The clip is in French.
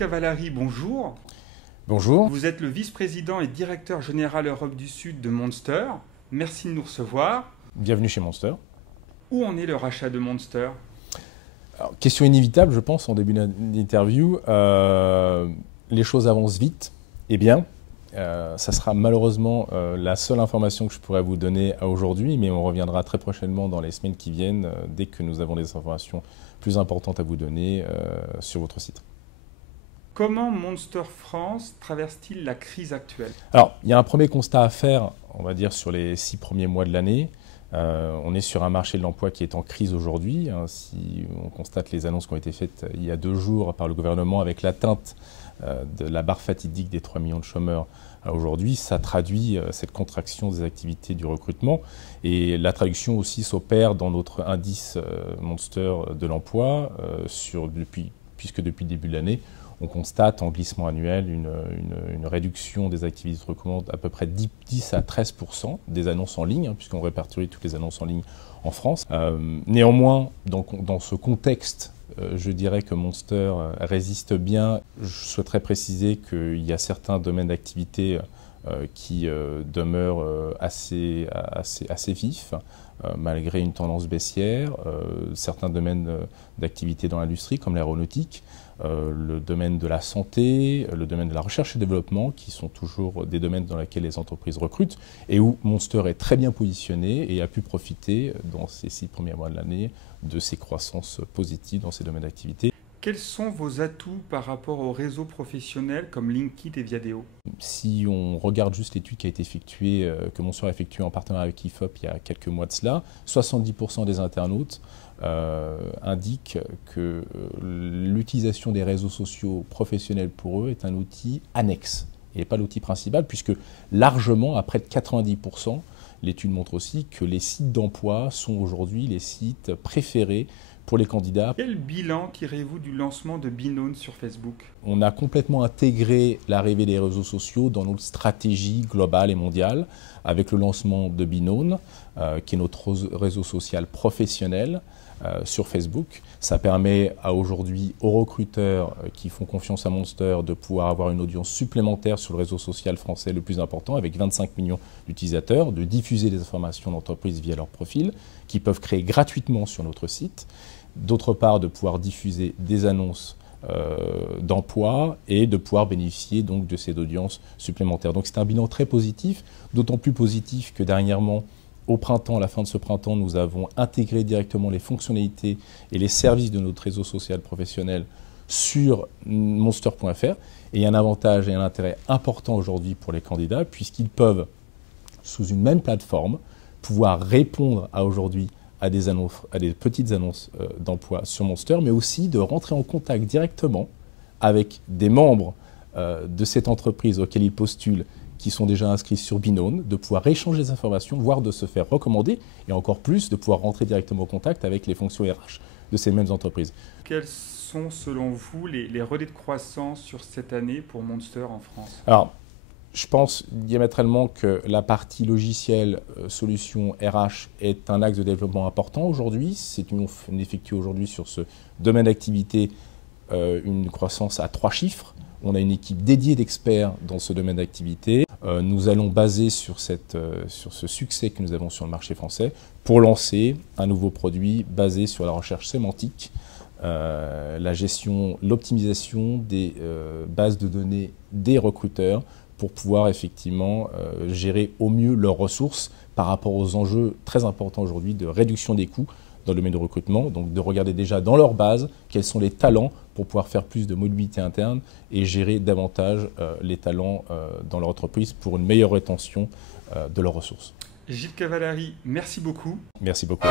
Cavallari, bonjour. Bonjour. Vous êtes le vice-président et directeur général Europe du Sud de Monster. Merci de nous recevoir. Bienvenue chez Monster. Où en est le rachat de Monster? Alors, question inévitable, je pense, en début d'interview. Les choses avancent vite et bien. Ça sera malheureusement la seule information que je pourrais vous donner aujourd'hui, mais on reviendra très prochainement dans les semaines qui viennent, dès que nous avons des informations plus importantes à vous donner sur votre site. Comment Monster France traverse-t-il la crise actuelle? Alors, il y a un premier constat à faire, on va dire, sur les 6 premiers mois de l'année. On est sur un marché de l'emploi qui est en crise aujourd'hui. Si on constate les annonces qui ont été faites il y a 2 jours par le gouvernement avec l'atteinte de la barre fatidique des 3 millions de chômeurs à aujourd'hui, ça traduit cette contraction des activités du recrutement. Et la traduction aussi s'opère dans notre indice Monster de l'emploi, puisque depuis le début de l'année, on constate en glissement annuel une réduction des activités de recrutement d'à peu près 10 à 13% des annonces en ligne, puisqu'on répertorie toutes les annonces en ligne en France. Néanmoins, dans ce contexte, je dirais que Monster résiste bien. Je souhaiterais préciser qu'il y a certains domaines d'activité qui demeurent assez vifs, malgré une tendance baissière. Certains domaines d'activité dans l'industrie, comme l'aéronautique, le domaine de la santé, le domaine de la recherche et développement, qui sont toujours des domaines dans lesquels les entreprises recrutent et où Monster est très bien positionné et a pu profiter dans ces 6 premiers mois de l'année de ces croissances positives dans ces domaines d'activité. Quels sont vos atouts par rapport aux réseaux professionnels comme LinkedIn et Viadeo? Si on regarde juste l'étude qui a été effectuée, que Monster a effectuée en partenariat avec IFOP il y a quelques mois de cela, 70% des internautes indiquent que l'utilisation des réseaux sociaux professionnels pour eux est un outil annexe et pas l'outil principal, puisque largement, à près de 90%, l'étude montre aussi que les sites d'emploi sont aujourd'hui les sites préférés pour les candidats. Quel bilan tirez-vous du lancement de Binone sur Facebook? On a complètement intégré l'arrivée des réseaux sociaux dans notre stratégie globale et mondiale avec le lancement de Binone, qui est notre réseau social professionnel sur Facebook. Ça permet aujourd'hui aux recruteurs qui font confiance à Monster de pouvoir avoir une audience supplémentaire sur le réseau social français le plus important, avec 25 millions d'utilisateurs, de diffuser des informations d'entreprise via leur profil, qui peuvent créer gratuitement sur notre site. D'autre part, de pouvoir diffuser des annonces d'emploi et de pouvoir bénéficier donc de cette audience supplémentaire. Donc c'est un bilan très positif, d'autant plus positif que dernièrement, au printemps, à la fin de ce printemps, nous avons intégré directement les fonctionnalités et les services de notre réseau social professionnel sur monster.fr. Et il y a un avantage et un intérêt important aujourd'hui pour les candidats, puisqu'ils peuvent, sous une même plateforme, pouvoir répondre à des petites annonces d'emploi sur Monster, mais aussi de rentrer en contact directement avec des membres de cette entreprise auxquels ils postulent, qui sont déjà inscrits sur Binone, de pouvoir échanger des informations, voire de se faire recommander, et encore plus de pouvoir rentrer directement en contact avec les fonctions RH de ces mêmes entreprises. Quels sont selon vous les relais de croissance sur cette année pour Monster en France? Alors, je pense diamétralement que la partie logicielle, solution RH est un axe de développement important aujourd'hui. On effectue aujourd'hui sur ce domaine d'activité une croissance à 3 chiffres. On a une équipe dédiée d'experts dans ce domaine d'activité. Nous allons baser sur ce succès que nous avons sur le marché français pour lancer un nouveau produit basé sur la recherche sémantique, la gestion, l'optimisation des bases de données des recruteurs pour pouvoir effectivement gérer au mieux leurs ressources par rapport aux enjeux très importants aujourd'hui de réduction des coûts dans le domaine du recrutement, donc de regarder déjà dans leur base quels sont les talents pour pouvoir faire plus de mobilité interne et gérer davantage les talents dans leur entreprise pour une meilleure rétention de leurs ressources. Gilles Cavallari, merci beaucoup. Merci beaucoup.